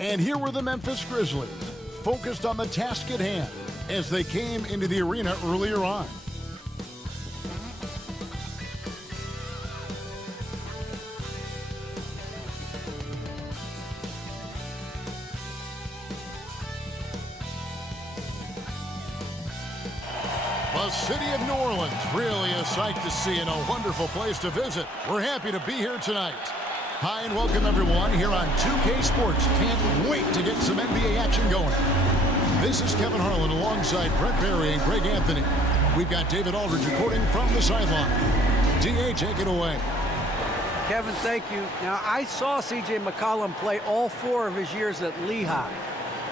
And here were the Memphis Grizzlies, focused on the task at hand as they came into the arena earlier on. The city of New Orleans, really a sight to see and a wonderful place to visit. We're happy to be here tonight. Hi and welcome everyone here on 2K Sports. Can't wait to get some NBA action going. This is Kevin Harlan alongside Brett Berry and Greg Anthony. We've got David Aldridge recording from the sideline. DA, take it away. Kevin, thank you. Now, I saw C.J. McCollum play all 4 of his years at Lehigh.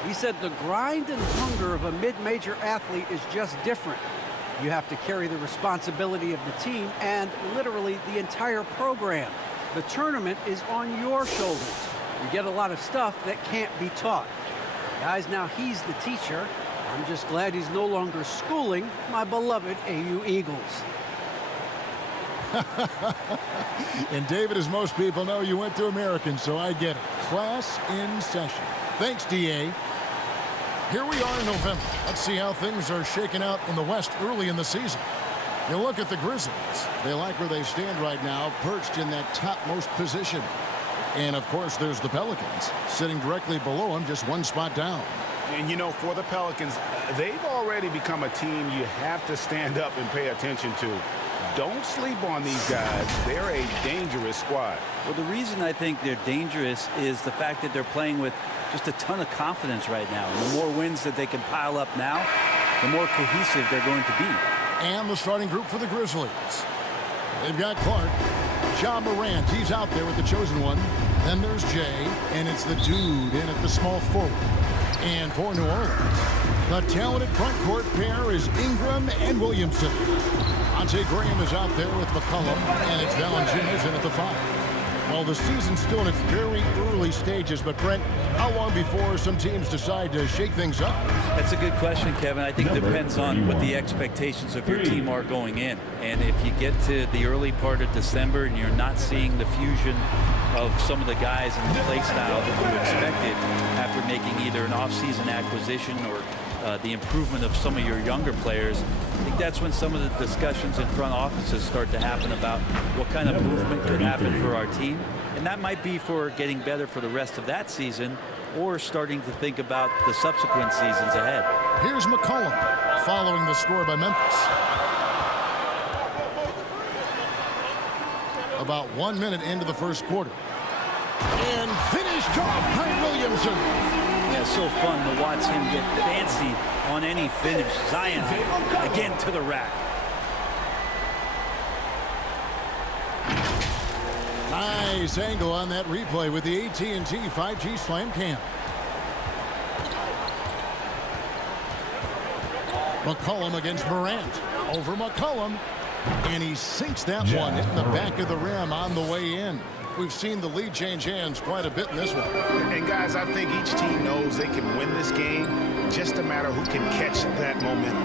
He said the grind and hunger of a mid-major athlete is just different. You have to carry the responsibility of the team and literally the entire program. The tournament is on your shoulders. You get a lot of stuff that can't be taught. Guys, now he's the teacher. I'm just glad he's no longer schooling my beloved AU Eagles. And David, as most people know, you went to American, so I get it. Class in session. Thanks, DA. Here we are in November. Let's see how things are shaking out in the West early in the season. You look at the Grizzlies. They like where they stand right now, perched in that topmost position. And, of course, there's the Pelicans, sitting directly below them, just one spot down. And, you know, for the Pelicans, they've already become a team you have to stand up and pay attention to. Don't sleep on these guys. They're a dangerous squad. Well, the reason I think they're dangerous is the fact that they're playing with just a ton of confidence right now. And the more wins that they can pile up now, the more cohesive they're going to be. And the starting group for the Grizzlies. They've got Clark, Ja Morant, he's out there with the chosen one. Then there's Jay, and it's the dude in at the small forward. And for New Orleans, the talented front court pair is Ingram and Williamson. Ante Graham is out there with McCollum, and it's Valanciunas in at the 5. Well, the season's still in its very early stages, but Brent, how long before some teams decide to shake things up? That's a good question, Kevin. I think it depends on what the expectations of your team are going in. And if you get to the early part of December and you're not seeing the fusion of some of the guys and the play style that you expected after making either an offseason acquisition or the improvement of some of your younger players, I think that's when some of the discussions in front offices start to happen about what kind of movement could happen for our team. And that might be for getting better for the rest of that season or starting to think about the subsequent seasons ahead. Here's McCollum following the score by Memphis. About 1 minute into the first quarter. And finished off by Williamson. Yeah, so fun to watch him get fancy on any finish. Zion again to the rack. Nice angle on that replay with the AT&T 5G Slam Cam. McCollum against Morant. Over McCollum. And he sinks that one, hitting the back of the rim on the way in. We've seen the lead change hands quite a bit in this one. And, guys, I think each team knows they can win this game. Just a matter who can catch that momentum.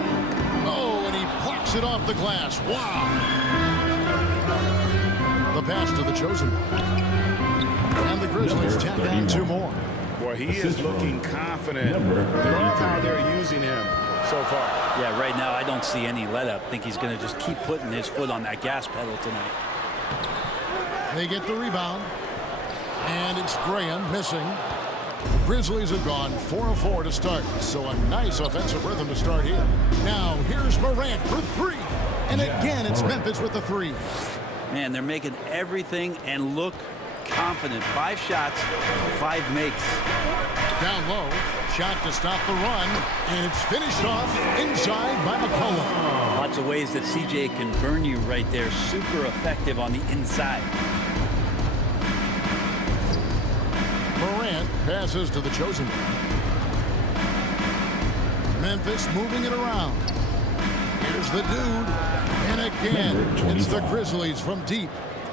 Oh, and he plucks it off the glass. Wow. The pass to the chosen one. And the Grizzlies tack on 2 more. Boy, he is looking confident. Love how they're using him so far. Yeah, right now I don't see any let up. I think he's going to just keep putting his foot on that gas pedal tonight. They get the rebound. And it's Graham missing. The Grizzlies have gone 4 of 4 to start. So a nice offensive rhythm to start here. Now here's Morant for 3. And again it's Memphis with the 3. Man, they're making everything and look confident. 5 shots, 5 makes. Down low. Shot to stop the run. And it's finished off inside by McCollum. Lots of ways that CJ can burn you right there. Super effective on the inside. Morant passes to the chosen one. Memphis moving it around. Here's the dude. And again, it's the Grizzlies from deep.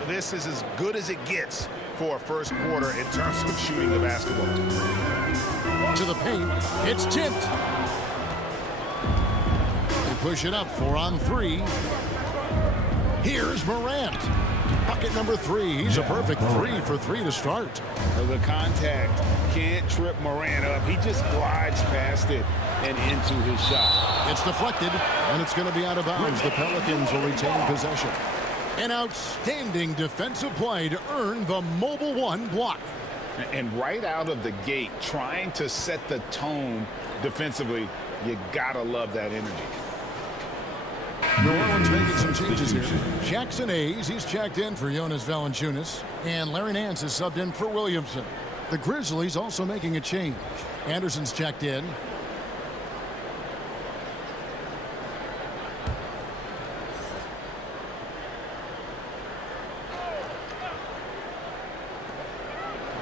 This is as good as it gets for a first quarter in terms of shooting the basketball. To the paint. It's tipped. They push it up 4 on 3. Here's Morant. Bucket bucket number 3. He's a perfect 3 for 3 to start. The contact can't trip Morant up. He just glides past it and into his shot. It's deflected, and it's going to be out of bounds. The Pelicans will retain possession. An outstanding defensive play to earn the mobile 1 block. And right out of the gate, trying to set the tone defensively, you gotta love that energy. New Orleans making some changes here. Jackson Hayes, he's checked in for Jonas Valanciunas, and Larry Nance is subbed in for Williamson. The Grizzlies also making a change. Anderson's checked in.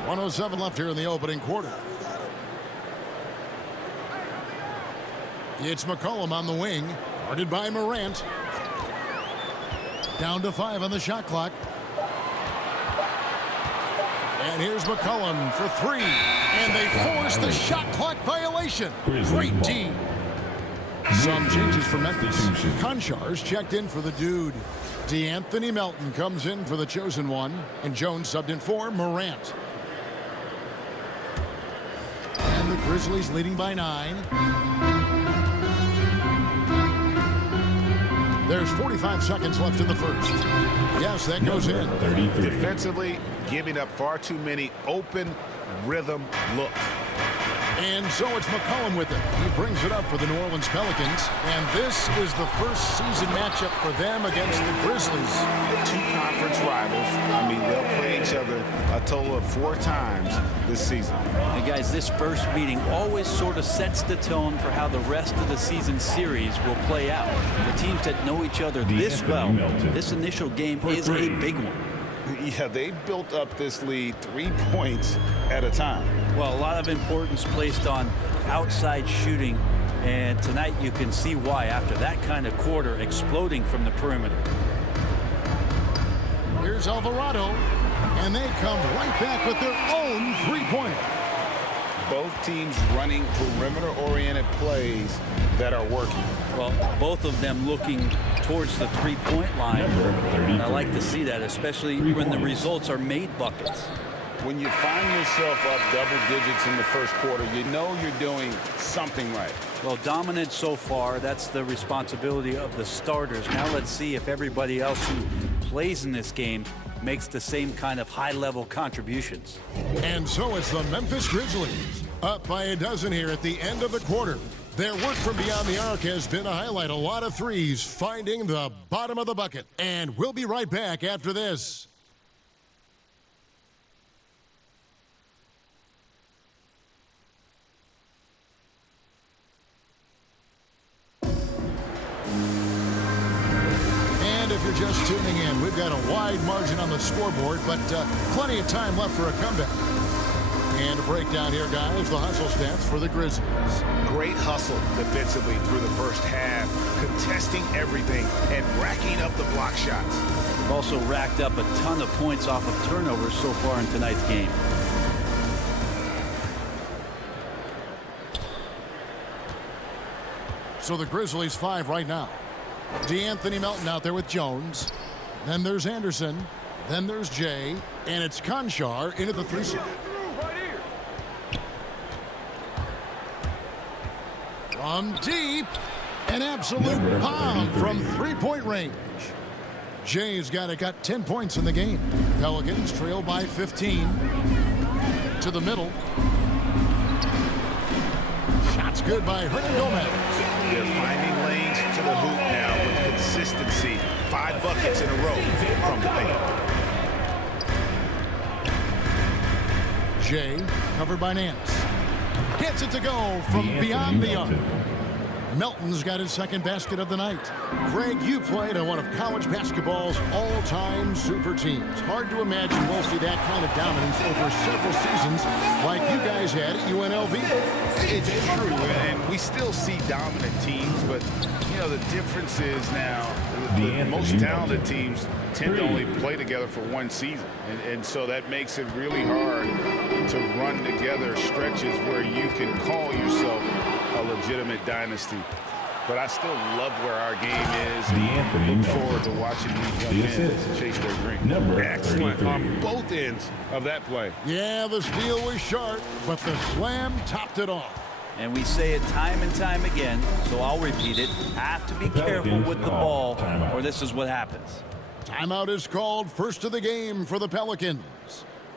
.107 left here in the opening quarter. It's McCollum on the wing, guarded by Morant. Down to 5 on the shot clock. And here's McCollum for 3. And they force the shot clock violation. Great team. Some changes for Memphis. Konchar's checked in for the dude. DeAnthony Melton comes in for the chosen one. And Jones subbed in for Morant. And the Grizzlies leading by 9. There's 45 seconds left in the first. Yes, that goes in. Defensively, giving up far too many open rhythm looks. And so it's McCollum with it. He brings it up for the New Orleans Pelicans. And this is the first season matchup for them against the Grizzlies. 2 conference rivals. I mean, they'll play each other a total of 4 times this season. And guys, this first meeting always sort of sets the tone for how the rest of the season series will play out. For teams that know each other this well, this initial game is a big one. Yeah, they built up this lead 3 points at a time. Well, a lot of importance placed on outside shooting, and tonight you can see why after that kind of quarter exploding from the perimeter. Here's Alvarado, and they come right back with their own 3-pointer. Both teams running perimeter-oriented plays that are working. Well, both of them looking towards the 3-point line. And I like to see that, especially when the results are made buckets. When you find yourself up double digits in the first quarter, you know you're doing something right. Well, dominant so far. That's the responsibility of the starters. Now let's see if everybody else who plays in this game makes the same kind of high-level contributions. And so it's the Memphis Grizzlies up by a dozen here at the end of the quarter. Their work from beyond the arc has been to highlight a lot of threes, finding the bottom of the bucket. And we'll be right back after this. And if you're just tuning in, we've got a wide margin on the scoreboard, but plenty of time left for a comeback. And a breakdown here, guys, the hustle stats for the Grizzlies. Great hustle defensively through the first half, contesting everything and racking up the block shots. They've also racked up a ton of points off of turnovers so far in tonight's game. So the Grizzlies 5 right now. DeAnthony Melton out there with Jones. Then there's Anderson. Then there's Jay. And it's Konchar into the 3 slot. From deep, an absolute bomb from 3-point range. Jay's got 10 points in the game. Pelicans trail by 15. To the middle. Shots good by Hernan Gomez. They're finding lanes to the hoop now with consistency. 5 buckets in a row from the paint. Jay covered by Nance. Gets it to go from beyond the arc. Melton's got his second basket of the night. Greg, you played on one of college basketball's all-time super teams. Hard to imagine we'll see that kind of dominance over several seasons like you guys had at UNLV. It's true, and we still see dominant teams, but, you know, the difference is now the most talented teams tend to only play together for 1 season, and so that makes it really hard to run together stretches where you can call yourself a legitimate dynasty. but I still love where our game is. And look forward to watching me come in and chase their dream. Excellent on both ends of that play. Yeah, the steal was sharp, but the slam topped it off. And we say it time and time again, so I'll repeat it. Have to be careful with the ball, or this is what happens. Timeout is called, first of the game for the Pelicans.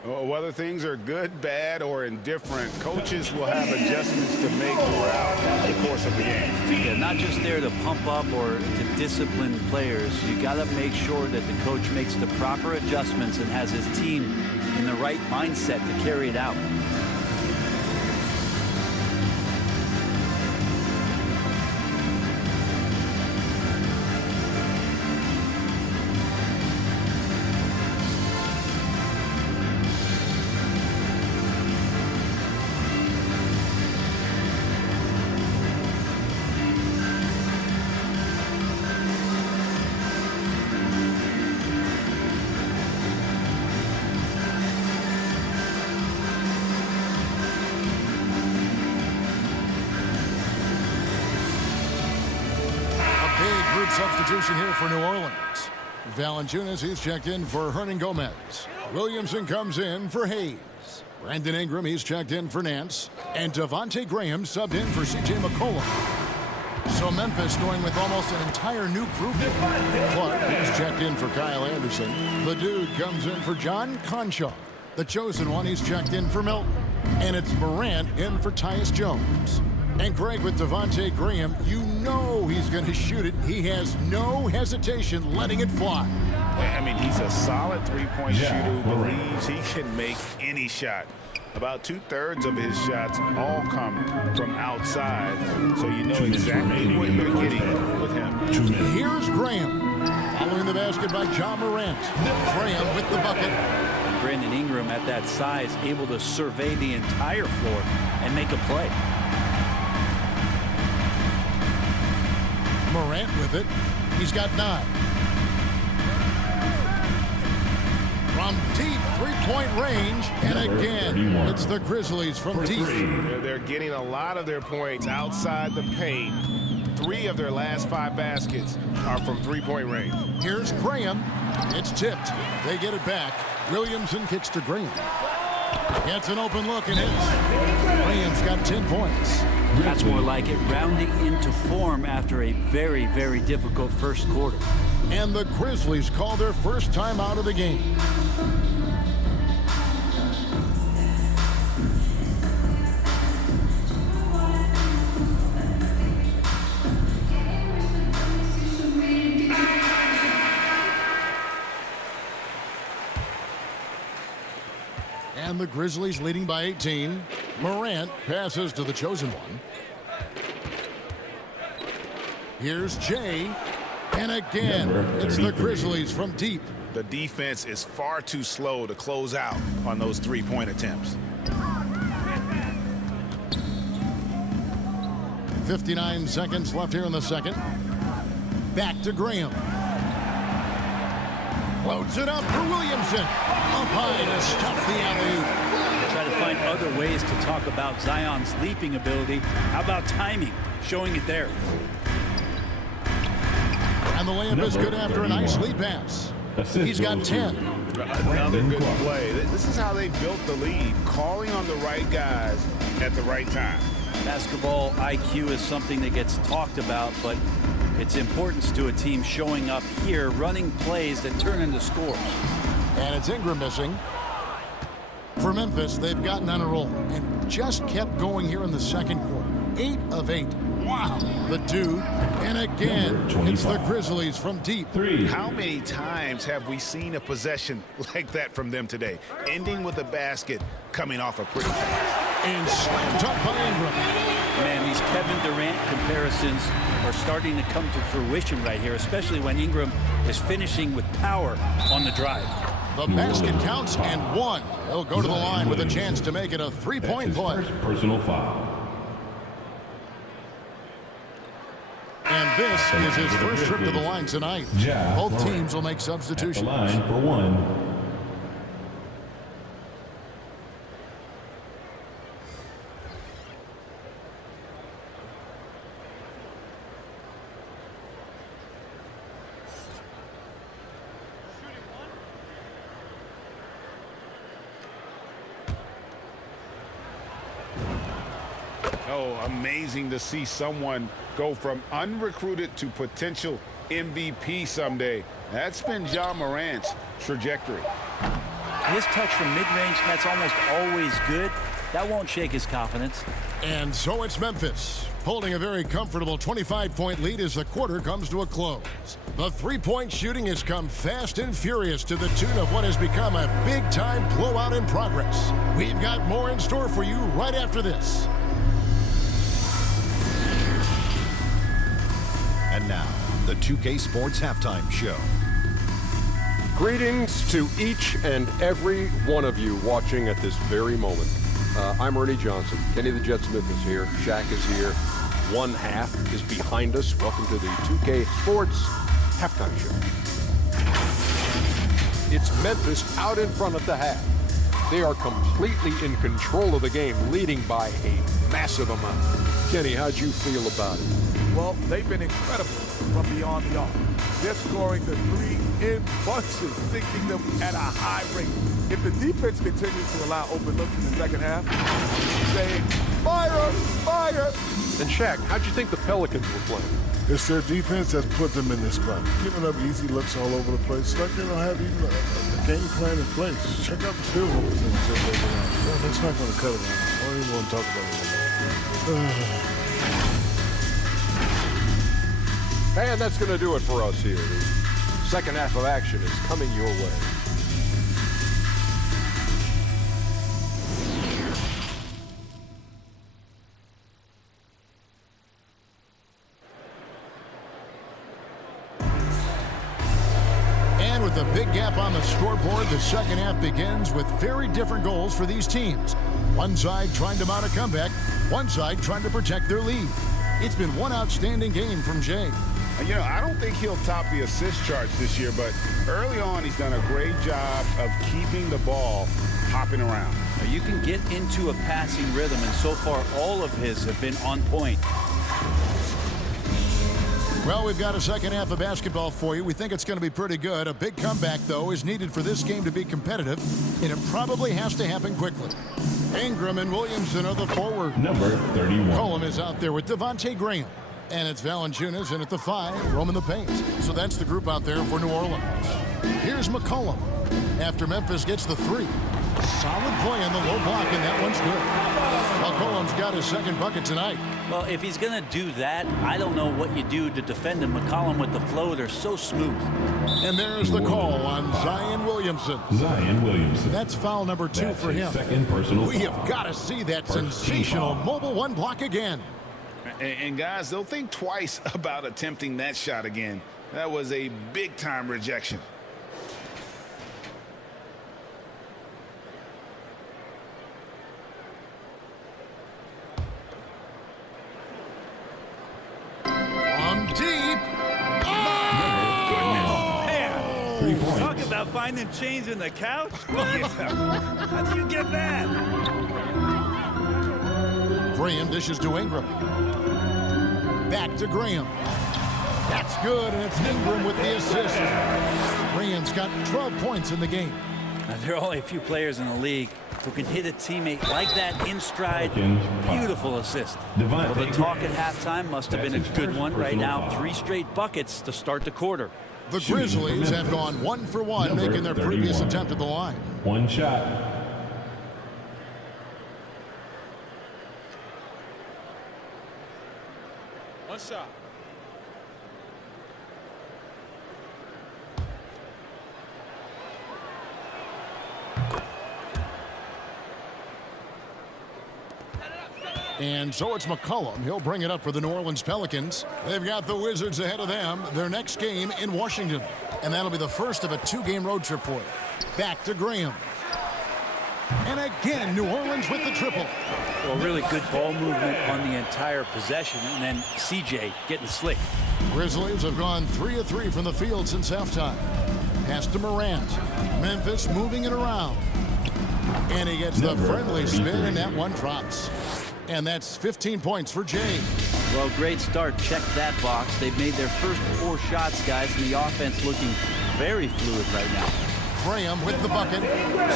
Whether things are good, bad, or indifferent, coaches will have adjustments to make throughout the course of the game. Yeah, not just there to pump up or to discipline players. You got to make sure that the coach makes the proper adjustments and has his team in the right mindset to carry it out. Substitution here for New Orleans. Valanciunas, he's checked in for Hernan Gomez. Williamson comes in for Hayes. Brandon Ingram, he's checked in for Nance. And Devontae Graham subbed in for C.J. McCollum. So Memphis going with almost an entire new group. Clark, he's checked in for Kyle Anderson. The dude comes in for John Conchaw. The chosen one, he's checked in for Milton. And it's Morant in for Tyus Jones. And Greg, with Devontae Graham, you know he's going to shoot it. He has no hesitation letting it fly. I mean, he's a solid three-point shooter who believes he can make any shot. About 2/3 of his shots all come from outside, so you know exactly what you're getting with him. Here's Graham. Following the basket by John Morant. Graham with the bucket. Brandon Ingram at that size, able to survey the entire floor and make a play. Morant with it. He's got 9. From deep three-point range, and again, it's the Grizzlies from deep. They're getting a lot of their points outside the paint. 3 of their last 5 baskets are from three-point range. Here's Graham. It's tipped. They get it back. Williamson kicks to Graham. Gets an open look and hits. Graham's got 10 points. That's more like it, rounding into form after a very, very difficult first quarter. And the Grizzlies call their first time out of the game. And the Grizzlies leading by 18. Morant passes to the chosen one. Here's Jay. And again, it's the Grizzlies from deep. The defense is far too slow to close out on those three-point attempts. 59 seconds left here in the second. Back to Graham. Floats it up for Williamson. Up high to stuff the alley-oop. Try to find other ways to talk about Zion's leaping ability. How about timing? Showing it there. And the layup is good after a nice lead pass. He's got 10. Another good play. This is how they built the lead, calling on the right guys at the right time. Basketball IQ is something that gets talked about, but its importance to a team showing up here, running plays that turn into scores. And it's Ingram missing. For Memphis, they've gotten on a roll and just kept going here in the second quarter. 8 of 8. Wow. The dude. And again, it's the Grizzlies from deep. How many times have we seen a possession like that from them today? Ending with a basket coming off a pretty pass. And slammed up by Ingram. Man, these Kevin Durant comparisons are starting to come to fruition right here, especially when Ingram is finishing with power on the drive. The basket counts and 1. He'll go to the line with a chance to make it a three-point play. Personal foul. And this is his first trip to the line tonight. Both teams will make substitutions. At the line for 1. Oh, amazing to see someone go from unrecruited to potential MVP someday. That's been Ja Morant's trajectory. His touch from mid-range, that's almost always good. That won't shake his confidence. And so it's Memphis, holding a very comfortable 25-point lead as the quarter comes to a close. The three-point shooting has come fast and furious to the tune of what has become a big-time blowout in progress. We've got more in store for you right after this. And now, the 2K Sports Halftime Show. Greetings to each and every one of you watching at this very moment. I'm Ernie Johnson. Kenny the Jet Smith is here. Shaq is here. One half is behind us. Welcome to the 2K Sports Halftime Show. It's Memphis out in front at the half. They are completely in control of the game, leading by a massive amount. Kenny, how'd you feel about it? Well, they've been incredible from beyond the arc. They're scoring the three in bunches, sinking them at a high rate. If the defense continues to allow open looks in the second half, saying, fire, fire. And Shaq, how'd you think the Pelicans were playing? It's their defense that's put them in this spot. Giving up easy looks all over the place. It's like they don't have even a game plan in place. Check out the field goal percentage. That's not going to cut it on. I don't even want to talk about it anymore. And that's going to do it for us here. The second half of action is coming your way. And with a big gap on the scoreboard, the second half begins with very different goals for these teams. One side trying to mount a comeback, one side trying to protect their lead. It's been one outstanding game from Jay. You know, I don't think he'll top the assist charts this year, but early on he's done a great job of keeping the ball hopping around. You can get into a passing rhythm, and so far all of his have been on point. Well, we've got a second half of basketball for you. We think it's going to be pretty good. A big comeback, though, is needed for this game to be competitive, and it probably has to happen quickly. Ingram and Williamson are the forward. Number 31. Cullum is out there with Devontae Graham. And it's Valanciunas in at the 5, roaming the paint. So that's the group out there for New Orleans. Here's McCollum after Memphis gets the 3. Solid play on the low block, and that one's good. McCollum's got his second bucket tonight. Well, if he's going to do that, I don't know what you do to defend him. McCollum with the floater, so smooth. And there's the call on Zion Williamson. Zion Williamson. That's foul number 2 That's for his him. second personal We foul. have got to see that First team sensational foul. mobile 1 block again. And guys, they'll think twice about attempting that shot again. That was a big-time rejection. From deep. Man, 3 points. talk about finding change in the couch. How do you get that? Graham dishes to Ingram. Back to Graham. That's good, and it's Ingram with the assist. Graham's got 12 points in the game. Now, there are only a few players in the league who can hit a teammate like that in stride. Pelicans, foul. Beautiful assist. Devontae Well, the talk at Graham. halftime must have been a That's his good first one. Right personal now, foul. 3 straight buckets to start the quarter. The Shooting Grizzlies for have Memphis. gone 1 for 1, Number making their previous 31. attempt at the line. One shot. One shot. And so it's McCollum. He'll bring it up for the New Orleans Pelicans. They've got the Wizards ahead of them. Their next game in Washington. And that'll be the first of a 2-game road trip for them. Back to Graham. And again, New Orleans with the triple. Well, really good ball movement on the entire possession, and then CJ getting slick. Grizzlies have gone 3 of 3 from the field since halftime. Pass to Morant. Memphis moving it around. And he gets the Number friendly spin, 33. and that one drops. And that's 15 points for Jay. Well, great start. Check that box. They've made their first 4 shots, guys, and the offense looking very fluid right now. Graham with the bucket.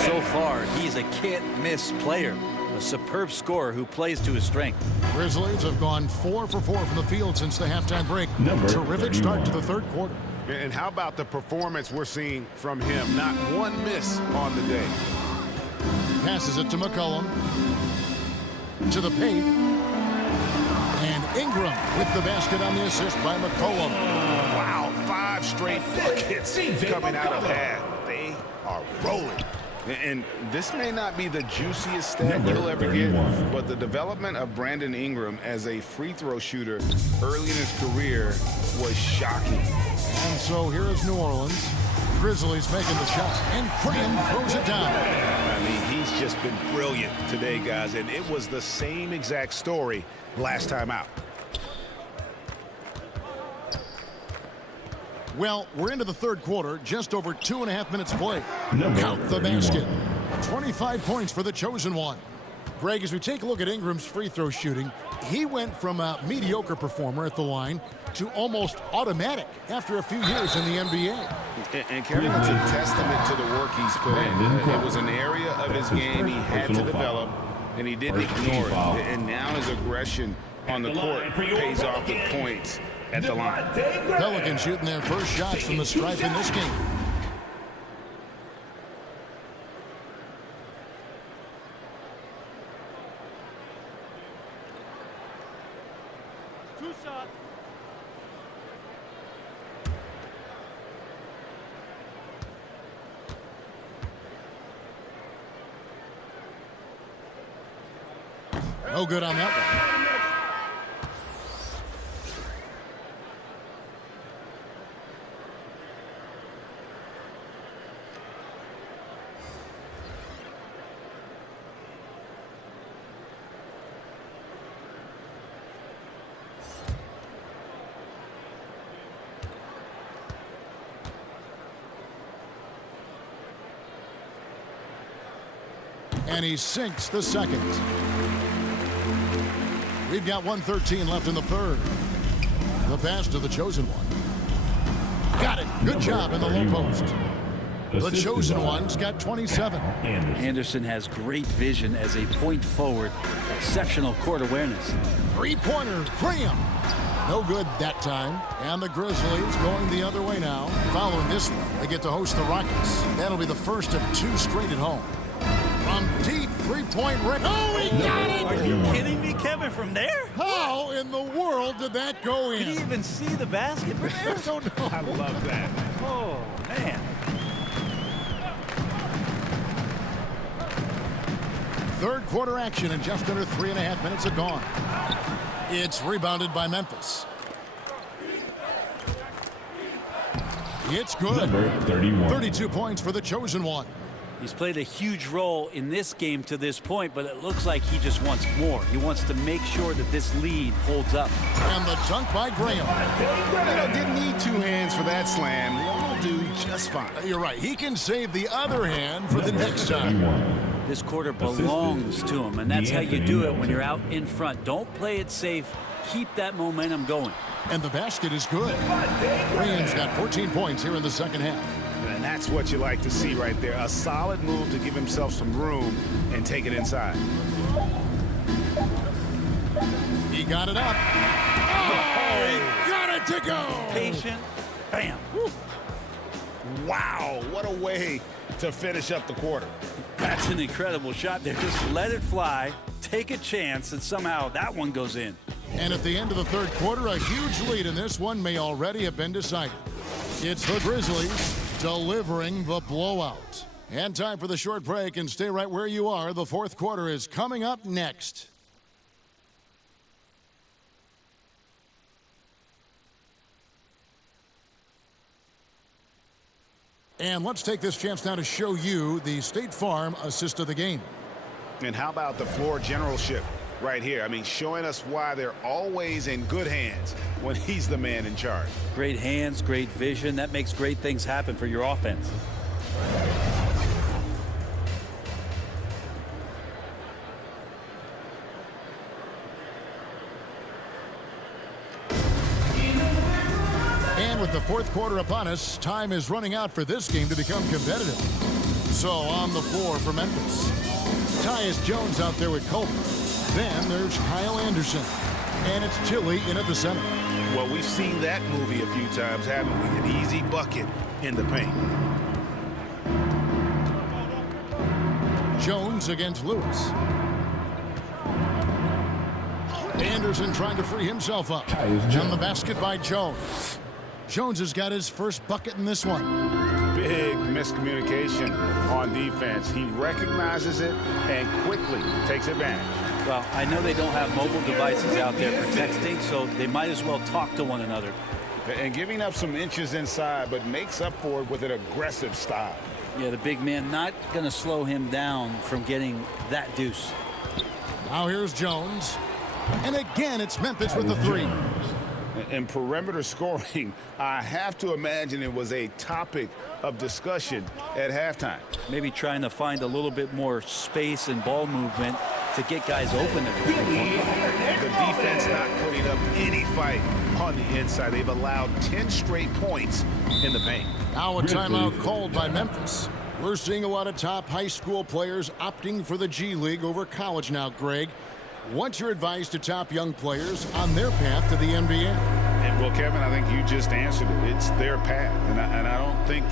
So far, he's a can't-miss player. A superb scorer who plays to his strength. Grizzlies have gone 4 for 4 from the field since the halftime break. Terrific start to the third quarter. And how about the performance we're seeing from him? Not one miss on the day. Passes it to McCollum. To the paint. And Ingram with the basket on the assist by McCollum. Wow, 5 straight buckets coming out of that. They are rolling. And this may not be the juiciest stat you'll ever get, but the development of Brandon Ingram as a free throw shooter early in his career was shocking. And so here is New Orleans. Grizzlies making the shot, and Graham throws it down. I mean, he's just been brilliant today, guys, and it was the same exact story last time out. Well, we're into the third quarter, just over 2.5 minutes play. Count the basket. 25 points for the chosen one. Greg, as we take a look at Ingram's free throw shooting, he went from a mediocre performer at the line to almost automatic after a few years in the NBA. And Kevin, it's a testament to the work he's put in. It was an area of his game he had to develop, and he didn't ignore it. And now his aggression on the court pays off with points at the line. Pelicans shooting their first shots from the stripe in this game. No good on that one. And he sinks the second. We've got 1:13 left in the third. The pass to the chosen one. Got it. Good job in the low post. The chosen one's got 27. Anderson has great vision as a point forward. Exceptional court awareness. Three-pointer, Graham. No good that time. And the Grizzlies going the other way now. Following this one, they get to host the Rockets. That'll be the first of 2 straight at home. From deep three-point range. Oh, he got it! Are you kidding me, Kevin, from there? How in the world did that go in? Did he even see the basket from there? I don't know. I love that. Oh, man. Third quarter action and just under 3.5 minutes have gone. It's rebounded by Memphis. It's good. Number 31. 32 points for the chosen one. He's played a huge role in this game to this point, but it looks like he just wants more. He wants to make sure that this lead holds up. And the dunk by Graham. Didn't need 2 hands for that slam. One will do just fine. You're right. He can save the other hand for the next time. This quarter belongs to him, and that's how you do it when you're out in front. Don't play it safe. Keep that momentum going. And the basket is good. Graham's got 14 points here in the second half. And that's what you like to see right there. A solid move to give himself some room and take it inside. He got it up. Oh, he got it to go. Patient. Bam. Woo. Wow, what a way to finish up the quarter. That's an incredible shot there. Just let it fly, take a chance, and somehow that one goes in. And at the end of the third quarter, a huge lead in this one may already have been decided. It's the Grizzlies delivering the blowout. And time for the short break, and stay right where you are. The fourth quarter is coming up next. And let's take this chance now to show you the State Farm assist of the game. And how about the floor generalship right here? I mean, showing us why they're always in good hands when he's the man in charge. Great hands, great vision. That makes great things happen for your offense. And with the fourth quarter upon us, time is running out for this game to become competitive. So on the floor for Memphis, Tyus Jones out there with Colton. Then there's Kyle Anderson. And it's Tilly in at the center. Well, we've seen that movie a few times, haven't we? An easy bucket in the paint. Jones against Lewis. Anderson trying to free himself up. And the basket by Jones. Jones has got his first bucket in this one. Big miscommunication on defense. He recognizes it and quickly takes advantage. Well, I know they don't have mobile devices out there for texting, so they might as well talk to one another. And giving up some inches inside, but makes up for it with an aggressive style. Yeah, the big man not going to slow him down from getting that deuce. Now here's Jones. And again, it's Memphis with the three. In perimeter scoring, I have to imagine it was a topic of discussion at halftime. Maybe trying to find a little bit more space and ball movement to get guys open at the three-point. The defense not putting up any fight on the inside. They've allowed 10 straight points in the paint. Now a timeout called by Memphis. We're seeing a lot of top high school players opting for the G League over college now, Greg. What's your advice to top young players on their path to the NBA? And well, Kevin, I think you just answered it. It's their path. And I don't think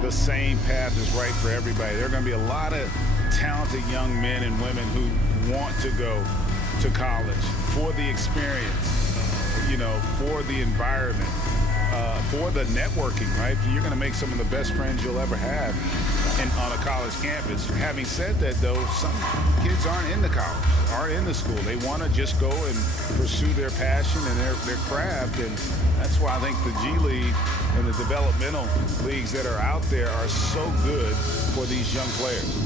the same path is right for everybody. There are going to be a lot of talented young men and women who want to go to college for the experience, you know, for the environment, for the networking, right? You're going to make some of the best friends you'll ever have on a college campus. Having said that, though, some kids aren't into college, aren't into school. They want to just go and pursue their passion and their craft, and that's why I think the G League and the developmental leagues that are out there are so good for these young players.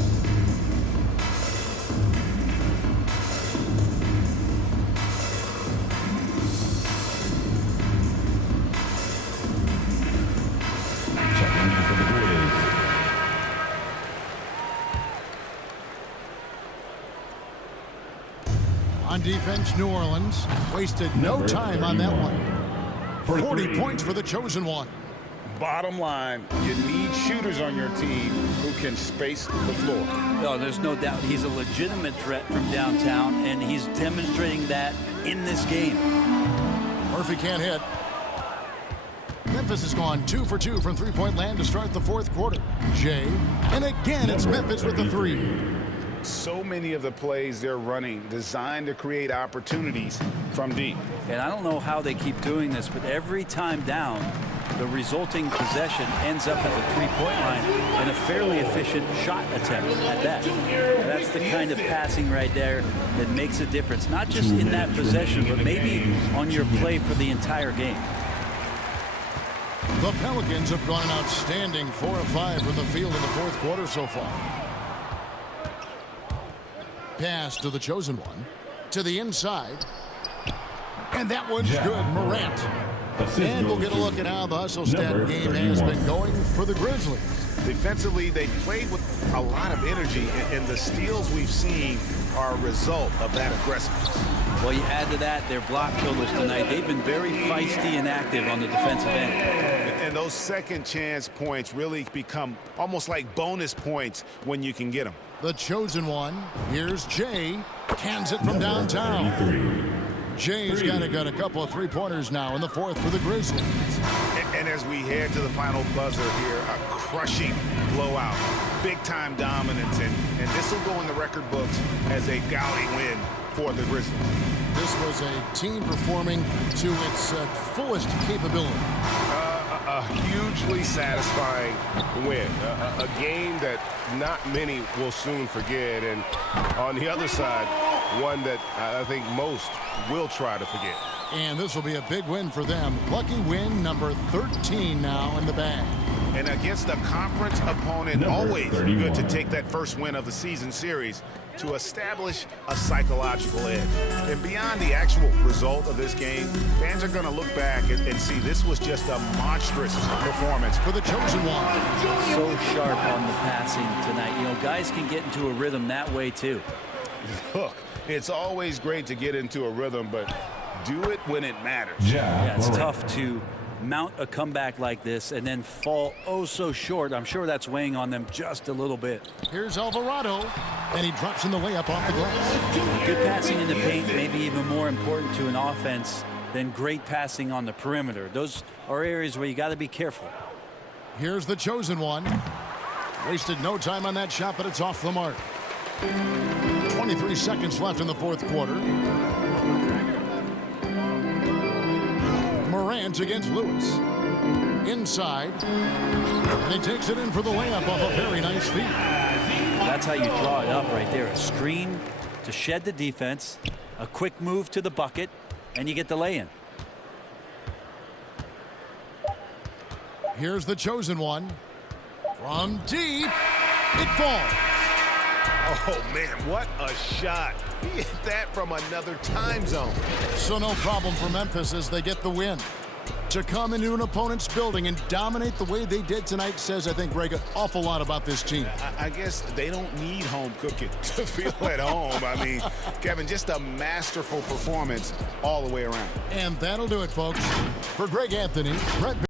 On defense, New Orleans wasted no time on that one. 40 points for the chosen one. Bottom line, you need shooters on your team who can space the floor. No, there's no doubt he's a legitimate threat from downtown, and he's demonstrating that in this game. Murphy can't hit. Memphis has gone 2 for 2 from three-point land to start the fourth quarter. Jay, and again it's Memphis with the three. So many of the plays they're running designed to create opportunities from deep. And I don't know how they keep doing this, but every time down, the resulting possession ends up at the three-point line in a fairly efficient shot attempt at that. And that's the kind of passing right there that makes a difference, not just in that possession, but maybe on your play for the entire game. The Pelicans have gone an outstanding 4 of 5 from the field in the fourth quarter so far. Pass to the chosen one. To the inside. And that one's good. Morant. And we'll get a look at how the hustle stat game has been going for the Grizzlies. Defensively, they played with a lot of energy, and the steals we've seen are a result of that aggressiveness. Well, you add to that their block killers tonight. They've been very feisty and active on the defensive end. And those second chance points really become almost like bonus points when you can get them. The chosen one. Here's Jay. Cans it from downtown. Jay's got a couple of three-pointers now in the fourth for the Grizzlies. And as we head to the final buzzer here, a crushing blowout. Big-time dominance. And this will go in the record books as a gaudy win for the Grizzlies. This was a team performing to its fullest capability. A hugely satisfying win. A game that not many will soon forget. And on the other side, one that I think most will try to forget. And this will be a big win for them. Lucky win number 13 now in the bag. And against a conference opponent, always good to take that first win of the season series to establish a psychological edge. And beyond the actual result of this game, fans are going to look back and see this was just a monstrous performance for the chosen one. So sharp on the passing tonight. You know, guys can get into a rhythm that way too. Look, it's always great to get into a rhythm, but do it when it matters. Yeah, it's tough to mount a comeback like this and then fall oh so short. I'm sure that's weighing on them just a little bit. Here's Alvarado, and he drops in the layup off the glass. Good passing in the paint, maybe even more important to an offense than great passing on the perimeter. Those are areas where you got to be careful. Here's the chosen one. Wasted no time on that shot, but it's off the mark. 23 seconds left in the fourth quarter. Morant against Lewis. Inside. And he takes it in for the layup off a very nice feed. That's how you draw it up right there. A screen to shed the defense, a quick move to the bucket, and you get the lay-in. Here's the chosen one. From deep, it falls. Oh, man, what a shot. He hit that from another time zone. So no problem for Memphis as they get the win. To come into an opponent's building and dominate the way they did tonight says, I think, Greg, an awful lot about this team. I guess they don't need home cooking to feel at home. I mean, Kevin, just a masterful performance all the way around. And that'll do it, folks. For Greg Anthony, Brett